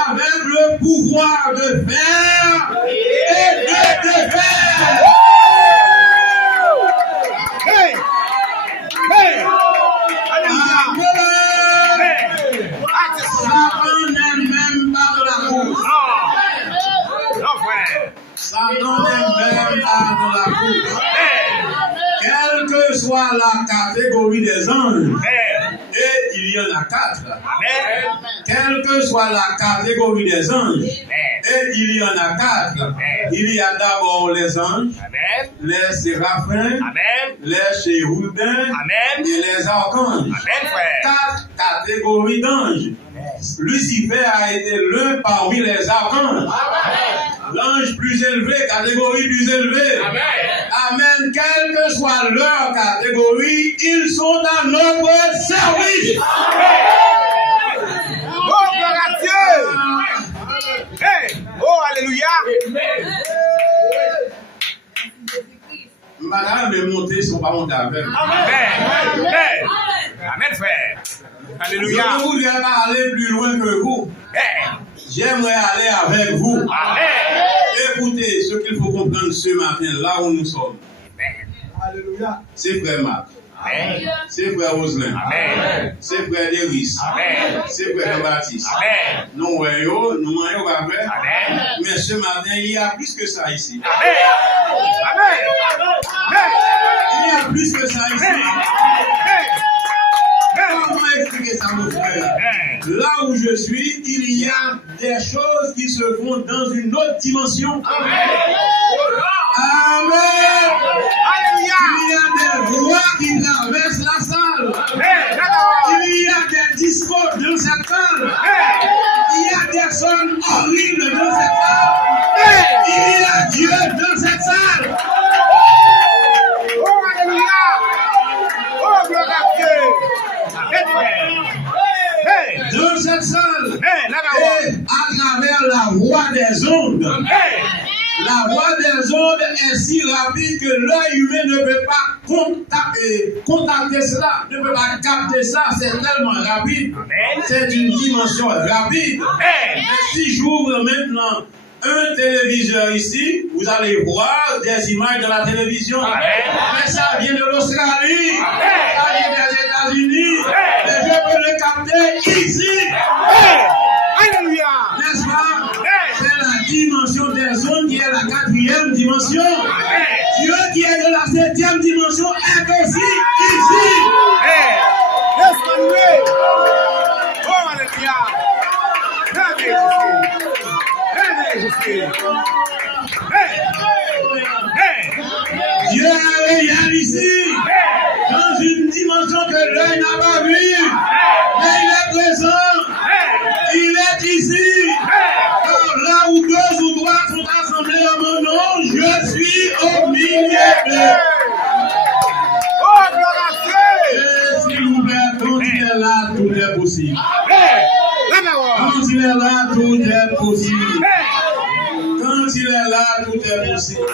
avec le pouvoir de faire et de défaire. Satan n'est même pas de la course. Satan n'est même pas de la course. Quelle que soit la catégorie des anges, et il y en a 4. Quelle que soit la catégorie des anges, et il y en a 4. Il y a d'abord les anges, les séraphins, les chérubins et les archanges. 4 catégories d'anges. Lucifer a été l'un parmi les archanges. L'ange plus élevé, catégorie plus élevée. Amen. Quelle que soit leur catégorie, ils sont à notre service. Oh, gloire à Dieu. Hey. Oh, alléluia. Madame est montée, son pas monté avec. Amen. Amen, frère. Alléluia. Je voudrais pas aller plus loin que vous. J'aimerais aller avec vous. Amen. Écoutez, ce qu'il faut comprendre ce matin, là où nous sommes. Alléluia. C'est frère Marc. Amen. C'est frère Roselin. Amen. C'est frère Deris. Amen. C'est frère Jean-Baptiste. Amen. Nous voyons, nous voyons pas vrai. Amen. Mais ce matin, il y a plus que ça ici. Amen. Amen. Il y a plus que ça ici. Comment expliquer ça, mon frère? Là où je suis, il y a des choses qui se font dans une autre dimension. Amen. Amen. Alléluia. Il y a des voix qui traversent la salle. Il y a des discours dans cette salle. Il y a des sons horribles dans cette salle. Il y a Dieu dans cette salle. Oh, alléluia. Oh, gloire à Dieu. Dans cette salle, et à travers la voix des ondes, la voix des ondes est si rapide que l'œil humain ne peut pas contacter cela, ne peut pas capter ça, c'est tellement rapide. C'est une dimension rapide. Mais si j'ouvre maintenant un téléviseur ici, vous allez voir des images de la télévision. Mais ça vient de l'Australie, ça vient des États-Unis, mais je peux le capter ici. Alléluia. N'est-ce pas? C'est la dimension des ondes qui est la 4e dimension. Dieu qui est de la 7e dimension est aussi ici. Yes, Manuel. Oh, alléluia. Dieu est réel ici, dans une dimension que l'œil n'a pas vue, mais il est est présent. Il est ici. Là où deux ou trois sont assemblés en mon nom, je suis au milieu d'eux. Oh, gloire à Dieu. Et s'il vous plaît, quand il est là, tout est possible. Quand il est là, tout est possible. Quand il est là, tout est possible.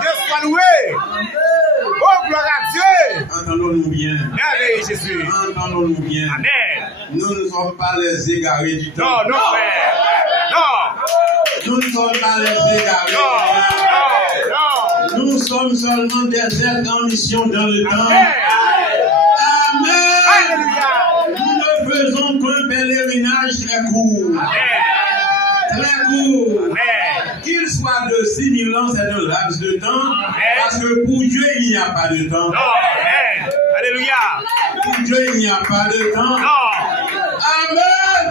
Dieu soit loué. Oh, gloire à Dieu. Entendons-nous bien. Allez, Jésus. Entendons-nous bien. Amen. Nous ne sommes pas les égarés du temps. Non, non, frère. Non. Nous ne sommes pas les égarés. Non. Nous sommes seulement des êtres en mission dans le temps. Amen. Alléluia. Nous ne faisons qu'un pèlerinage très court. Très court. Qu'il soit de 6000 ans, c'est un laps de temps. Parce que pour Dieu, il n'y a pas de temps. Alléluia. Pour Dieu, il n'y a pas de temps. Amen.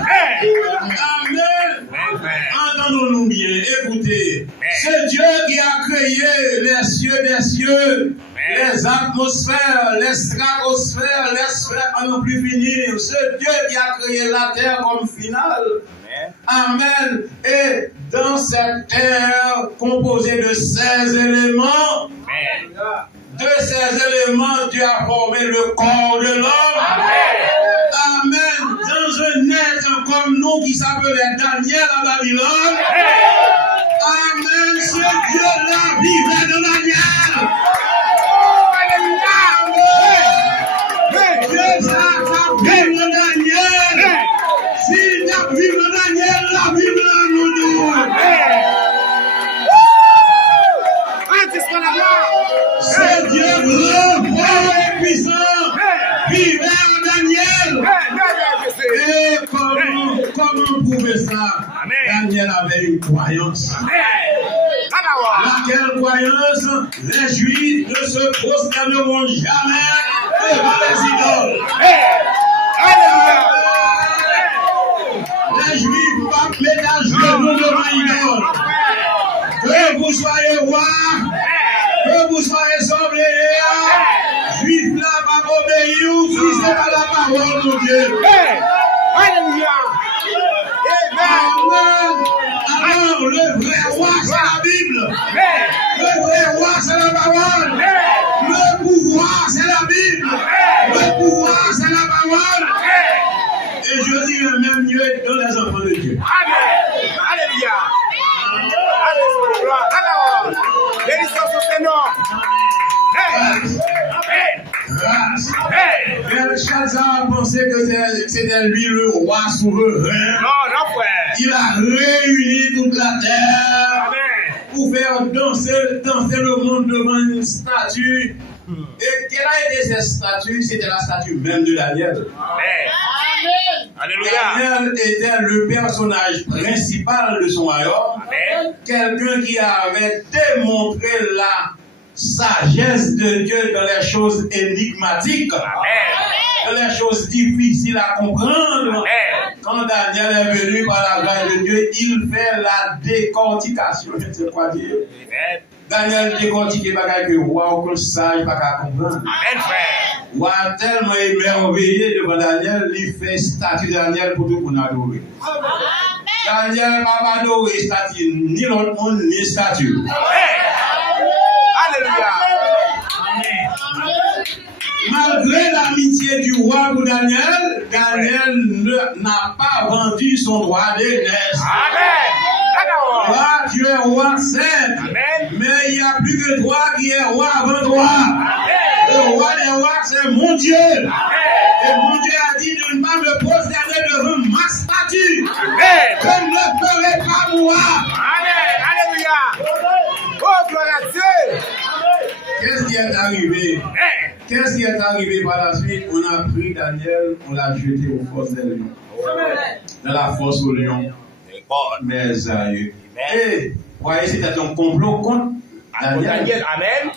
Amen. Entendons-nous bien. Écoutez. C'est Dieu qui a créé les cieux des cieux, les atmosphères, les stratosphères, les sphères à ne plus finir. C'est Dieu qui a créé la terre comme finale. Amen. Et dans cette terre composée de 16 éléments, de ces éléments, Dieu a formé le corps de l'homme. Amen. Dans un être comme nous qui s'appelait Daniel à Babylone. Amen. Ce Dieu-là vivait de Daniel. Amen. Dieu ça vive de Daniel. S'il a vive de Daniel, la Bible nous dit. Ce Dieu grand, fort et puissant vivait en Daniel. Et comment prouver ça? Daniel avait une croyance. Laquelle croyance? Les Juifs ne se prosterneront jamais devant les idoles. Les Juifs ne vont pas mettre à genoux devant les idoles. Que vous soyez roi, que vous soyez sommelier, Juif là va obéir si c'est pas la parole de Dieu. Alléluia. Amen. Alors, le vrai roi, c'est la Bible. Le vrai roi, c'est la parole. Le pouvoir, c'est la Bible. Le pouvoir, c'est la parole. Et je dirais même mieux dans les enfants de Dieu. Amen. Alléluia. Alléluia. Bénissons son Seigneur. Belshazzar pensait que c'était lui le roi souverain. Non, frère. Il a réuni toute la terre pour faire danser le monde devant une statue. Et quelle a été cette statue? C'était la statue même de Daniel. Alléluia. Daniel était le personnage principal de son royaume. Quelqu'un qui avait démontré la sagesse de Dieu dans les choses énigmatiques, dans les choses difficiles à comprendre. Quand Daniel est venu par la grâce de Dieu, il fait la décortication. Je ne sais pas dire. Daniel décortique les bagages que roi aucun sage pas qu'à comprendre. Roi tellement émerveillé devant Daniel, il fait statue de Daniel pour tout le monde adorer. Daniel n'a pas adoré statue, ni l'autre monde, ni statue. Alléluia. Malgré l'amitié du roi pour Daniel, Daniel n'a pas vendu son droit d'aînesse. Amen. Roi, tu es roi, certes, mais il n'y a plus que toi qui es roi avant toi. Le roi des rois, c'est mon Dieu. Et mon Dieu a dit de ne pas me prosterner devant ma statue. Je ne le ferai pas moi. Amen. Alléluia. Oh, gloire à Dieu. Qu'est-ce qui est arrivé? Qu'est-ce qui est arrivé par la suite? On a pris Daniel, on l'a jeté aux forces des lions. Dans la fosse aux lions. Mes aïeux. Et, voyez, c'était un complot contre Daniel. Amen.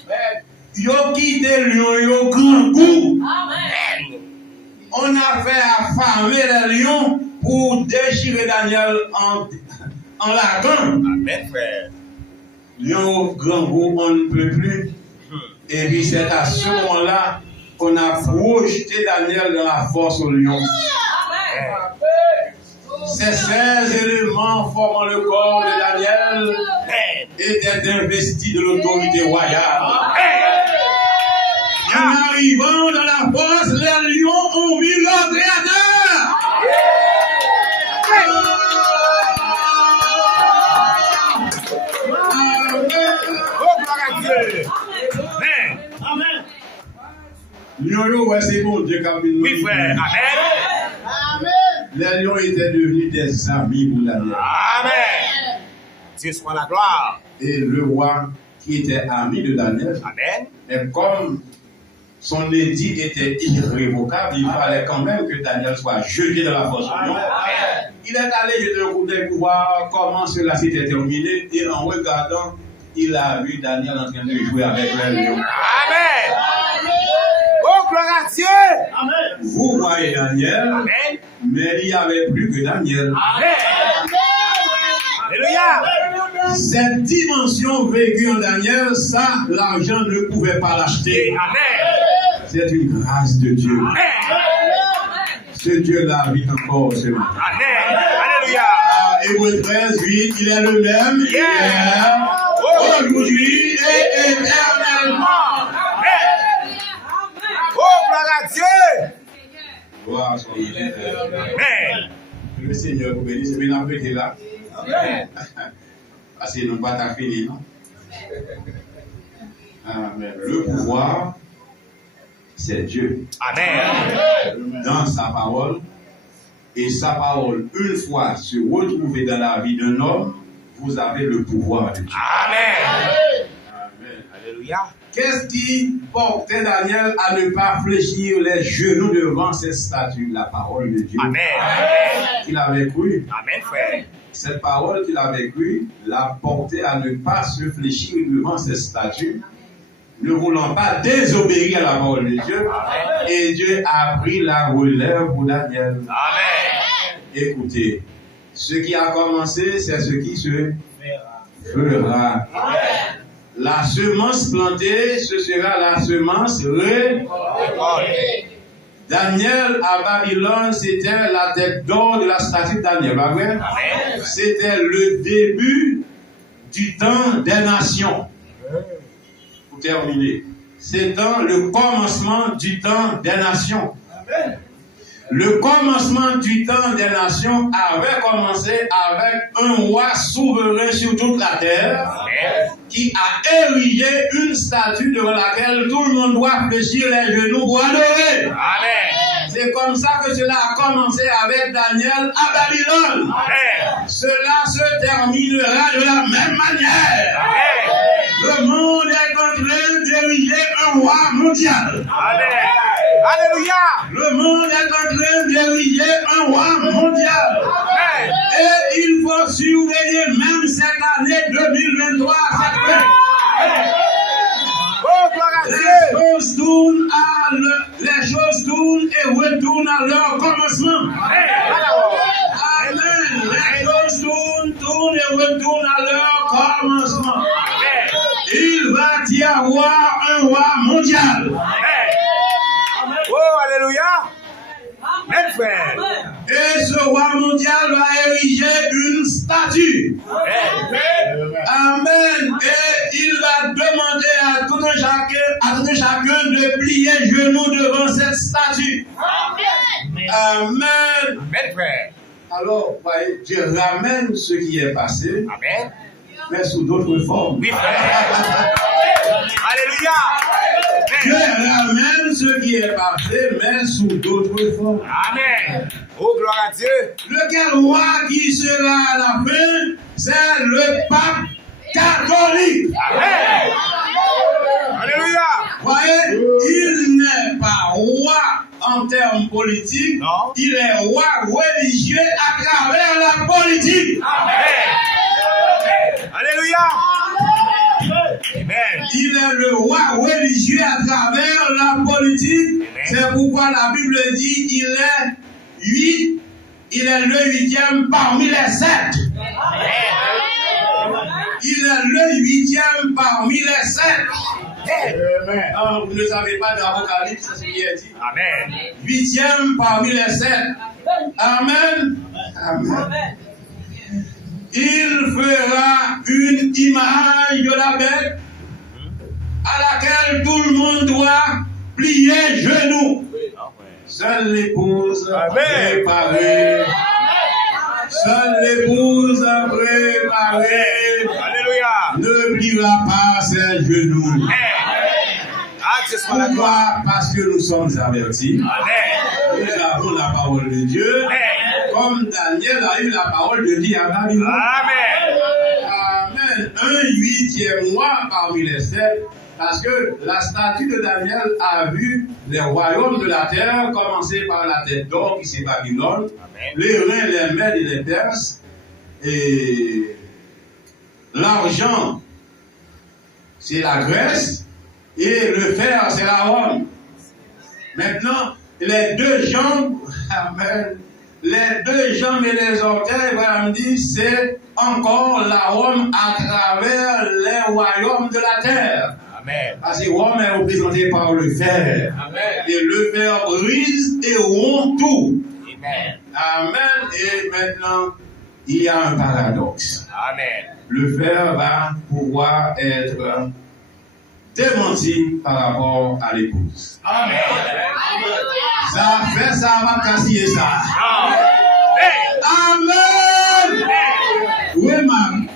Yo quitté lion, yo grand coup. On a fait affamer les lions pour déchirer Daniel en lacan. Amen, frère. Lion grand coup, on ne peut plus. Et puis c'est à ce moment-là qu'on a projeté Daniel dans la force au lion. Ces 16 éléments formant le corps de Daniel étaient investis de l'autorité royale. En arrivant dans la fosse, les lions ont mis leur créateur. Amen. C'est bon Dieu qui a mis. Oui, frère. Amen. Les lions étaient devenus des amis pour Daniel. Amen. Dieu soit la gloire. Et le roi qui était ami de Daniel, Amen. et comme son édit était irrévocable, il fallait quand même que Daniel soit jeté dans la fosse. Il est allé jeter le coup d'œil pour voir comment cela s'était terminé, et en regardant, il a vu Daniel en train de jouer avec les lions. Amen. Oh, gloire à Dieu. Amen. Vous voyez Daniel, Amen. mais il n'y avait plus que Daniel. Amen. Alléluia. Cette dimension vécue en Daniel, ça, l'argent ne pouvait pas l'acheter. Amen. C'est une grâce de Dieu. Amen. Ce Dieu-là vit encore ce matin. Amen. Alléluia. Hébreux 13, 8, il est le même hier, aujourd'hui et éternellement. Amen. Oh, gloire à Dieu. Gloire à son nom. Amen. Le Seigneur vous bénisse. C'est bien après là. Parce que nous pas ta fini, non? Amen. Le pouvoir, c'est Dieu. Amen. Dans sa parole. Et sa parole, une fois se retrouver dans la vie d'un homme, vous avez le pouvoir de Dieu. Amen. Amen. Alléluia. Qu'est-ce qui portait Daniel à ne pas fléchir les genoux devant cette statue? La parole de Dieu. Amen. Qu'il avait cru. Amen, frère. Cette parole qu'il avait cru l'a porté à ne pas se fléchir devant cette statue, ne voulant pas désobéir à la parole de Dieu. Amen. Et Dieu a pris la relève pour Daniel. Amen. Écoutez, ce qui a commencé, c'est ce qui se fera. Amen. La semence plantée, ce sera la semence récoltée. Daniel à Babylone, c'était la tête d'or de la statue de Daniel. Pas vrai? C'était le début du temps des nations. Pour terminer, c'était le commencement du temps des nations. Le commencement du temps des nations avait commencé avec un roi souverain sur toute la terre qui a érigé une statue devant laquelle tout le monde doit fléchir les genoux pour adorer. Amen. C'est comme ça que cela a commencé avec Daniel à Babylone. Amen. Cela se terminera de la même manière. Amen. Le monde est en train d'ériger un roi mondial. Amen. Alléluia. Le monde est en train d'ériger un roi mondial. Amen. Et il faut surveiller même cette année 2023. Oh, gloire à Dieu. Les choses tournent et retournent à leur commencement. Amen. Amen. Les choses tournent et retournent à leur commencement. Amen. Il va y avoir un roi mondial. Amen. Oh, alléluia. Amen, frère. Et ce roi mondial va ériger une statue. Amen. Et il va demander à tout un chacun de plier genoux devant cette statue. Amen. Amen, frère. Alors, voyez, Dieu ramène ce qui est passé, Amen. mais sous d'autres formes. Oui, frère. Alléluia. Dieu ramène ce qui est passé, mais sous d'autres formes. Amen. Oh, gloire à Dieu. Lequel roi qui sera à la fin, c'est le pape catholique. Amen. Alléluia. Voyez, il n'est pas roi en termes politiques, Non. il est roi religieux à travers la politique. Amen. Alléluia. Amen. Il est le roi religieux à travers la politique. Amen. C'est pourquoi la Bible dit il est le 8e parmi les 7. Il est le 8e parmi les 7. Vous ne savez pas d'Apocalypse, c'est ce qui est dit. Amen. 8e parmi les 7. Amen. Amen. Il fera une image de la bête à laquelle tout le monde doit plier genoux. Seule l'épouse préparée. Seule l'épouse préparée. Alléluia. Ne pliera pas ses genoux. Pourquoi? Parce que nous sommes avertis. Nous avons la parole de Dieu. Comme Daniel a eu la parole de Dieu à Babylone. Amen. Amen. Un 8e mois parmi les 7. Parce que la statue de Daniel a vu les royaumes de la terre, commencer par la tête d'or qui c'est Babylone, les reins, les Mèdes et les Perses, et l'argent c'est la Grèce, et le fer c'est la Rome. Maintenant, les deux jambes, amen, les deux jambes et les orteils, voilà, me dit, c'est encore la Rome à travers les royaumes de la terre. Amen. Parce que Rome est représenté par le fer. Amen. Et le fer brise et rompt tout. Amen. Amen. Et maintenant, il y a un paradoxe. Amen. Le fer va pouvoir être démenti par rapport à l'épouse. Amen. Ça fait ça, va casser ça. Amen. Amen. Oui, maman.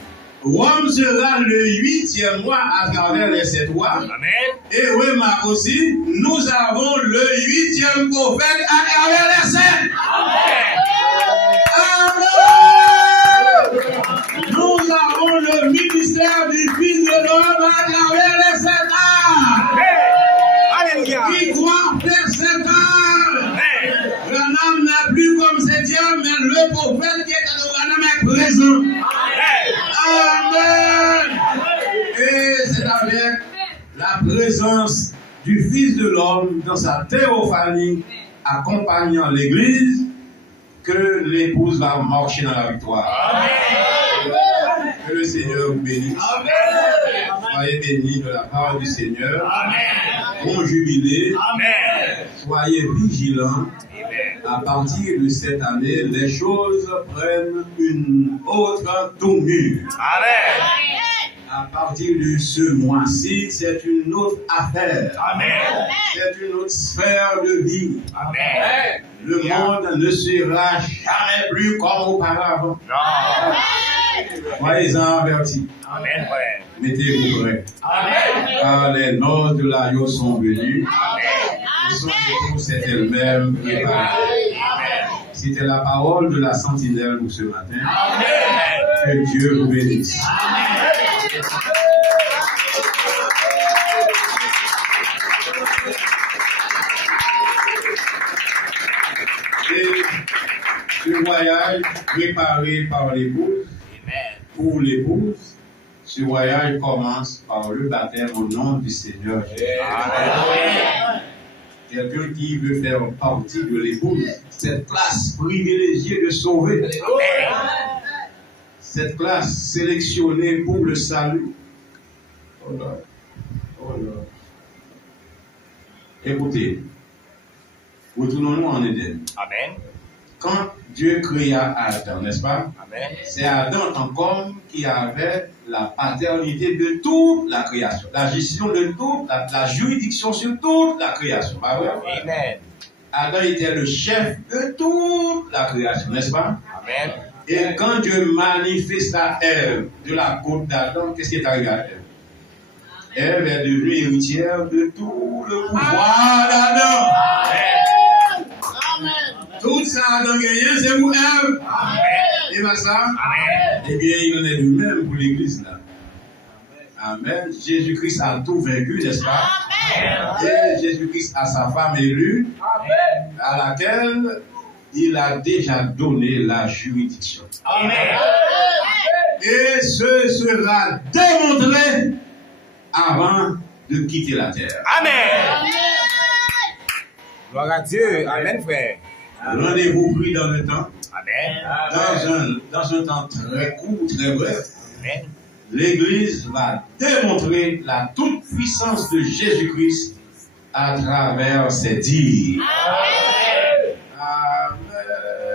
Rome sera le 8e mois à travers les 7 rois. Amen. Et oui, Marc aussi, nous avons le 8e prophète à travers les 7. Amen. Nous avons le ministère du Fils de l'homme à travers les 7 ans. Alléluia. Qui croit faire 7 ans. Branham n'est plus comme 7e, mais le prophète qui est à Branham est présent. Amen. Et c'est avec la présence du Fils de l'homme dans sa théophanie, accompagnant l'Église, que l'épouse va marcher dans la victoire. Amen. Que le Seigneur vous bénisse. Amen. Soyez bénis de la part du Seigneur. Amen. Bon jubilé. Amen. Soyez vigilants. À partir de cette année, les choses prennent une autre tournure. Amen. À partir de ce mois-ci, c'est une autre affaire. Amen. C'est une autre sphère de vie. Amen. Le monde ne sera jamais plus comme auparavant. Non. Soyez-en avertis. Amen, frère. Mettez-vous prêts. Amen. Car les noces de l'agneau sont venues. Amen. Et son épouse s'est elle-même préparée. C'était la parole de la sentinelle pour ce matin. Amen. Que Dieu vous bénisse. Et ce voyage préparé par l'épouse, pour l'épouse, ce voyage commence par le baptême au nom du Seigneur Jésus. Amen. Quelqu'un qui veut faire partie de l'épouse, cette classe privilégiée de sauver, cette classe sélectionnée pour le salut. Oh là, oh là. Écoutez, retournons-nous en Éden. Amen. Quand Dieu créa Adam, n'est-ce pas? Amen. C'est Adam en comme qui avait la paternité de toute la création, la gestion de toute, la juridiction sur toute la création. Pas vrai? Amen. Adam était le chef de toute la création, n'est-ce pas? Amen. Et quand Dieu manifesta Ève de la côte d'Adam, qu'est-ce qui est arrivé à Ève? Ève est devenue héritière de tout le pouvoir d'Adam. Tout ça Adam gagné, c'est pour Ève. Et bien ça? Amen. Eh bien, il en est de même pour l'Église là. Amen. Jésus-Christ a tout vaincu, n'est-ce pas? Amen. Et Jésus-Christ a sa femme élue, amen, à laquelle il a déjà donné la juridiction. Amen. Et ce sera démontré avant de quitter la terre. Amen. Gloire à Dieu. Amen, frère. Rendez-vous pris dans le temps. Amen. Dans un temps très court, très bref. Amen. L'Église va démontrer la toute-puissance de Jésus-Christ à travers ses dires. Amen. Amen.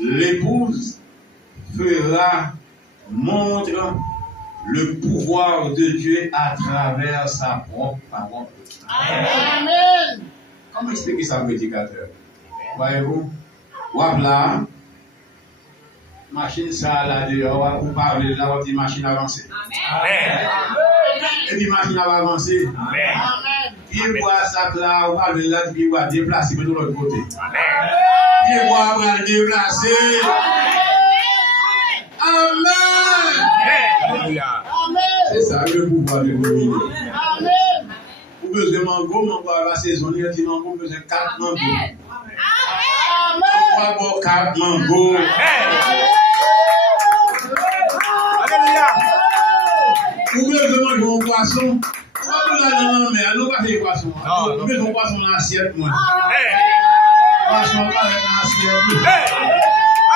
l'épouse fera montre le pouvoir de Dieu à travers sa propre parole. Amen. Comment expliquer ça, prédicateur? Voyez-vous? Voilà. Machine ça là dehors, vous parlez là, vous dites machine avancée. Amen. Et puis machine va avancer. Amen. Puis bois ça là, vous parlez là, puis bois déplacer de l'autre côté. Amen. Puis bois va déplacer. Amen. Alléluia. C'est ça le pouvoir de dominer. Amen. Vous besoin de mango la saison, il y a des mango, vous besoin de 4 mango. Amen. Vous avez 4 mango. Alléluia. Vous besoin de manger un poisson. Vous avez dans la mer, nous pas faire poisson. Non, Vous besoin de poisson dans l'assiette, moi. Poisson pas dans l'assiette.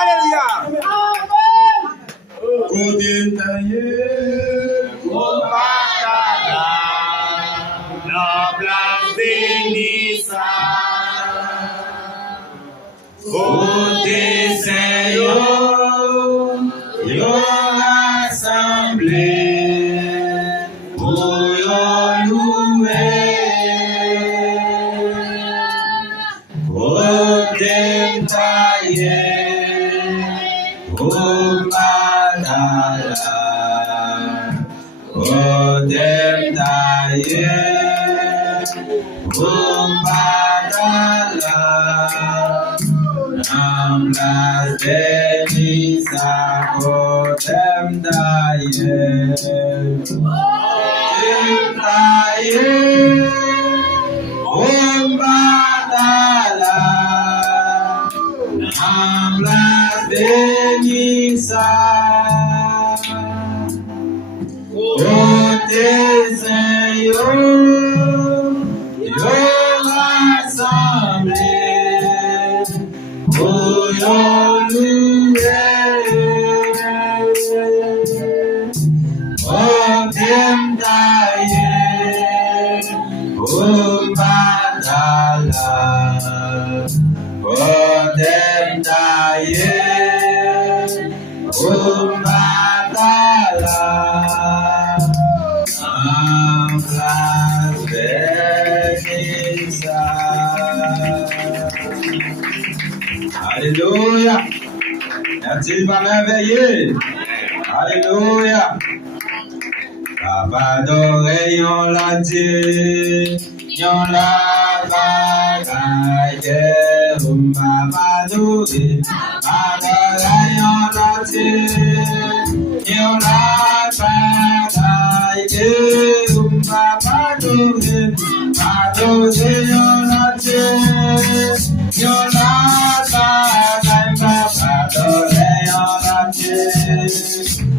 Alléluia. Côté taillé, La place bénissa. Côté Seigneur, yo rassemblé pour yo louer. Côté taillé, oh madala, côté taillé. Amblas benisa kotem daye, ombadala. Amblas benisa kotem Seigneur, yo rassemblé. Oh, yo loué, oh, dem daye, oh, madala, oh, dem daye, oh, madala, amblas benissa. Alléluia. N'a-t-il pas merveilleux? Alléluia. Papa d'oreille, on l'a dit, on l'a bagaille, papa d'oreille, on l'a dit, on l'a bagaille, papa d'oreille, on l'a dit, on l'a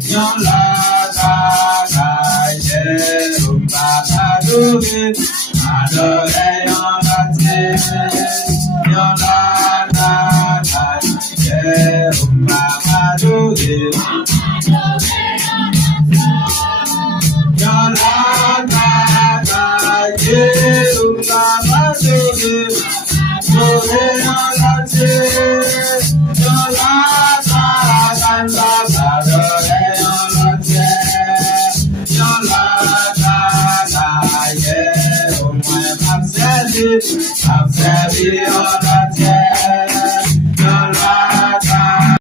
Yon la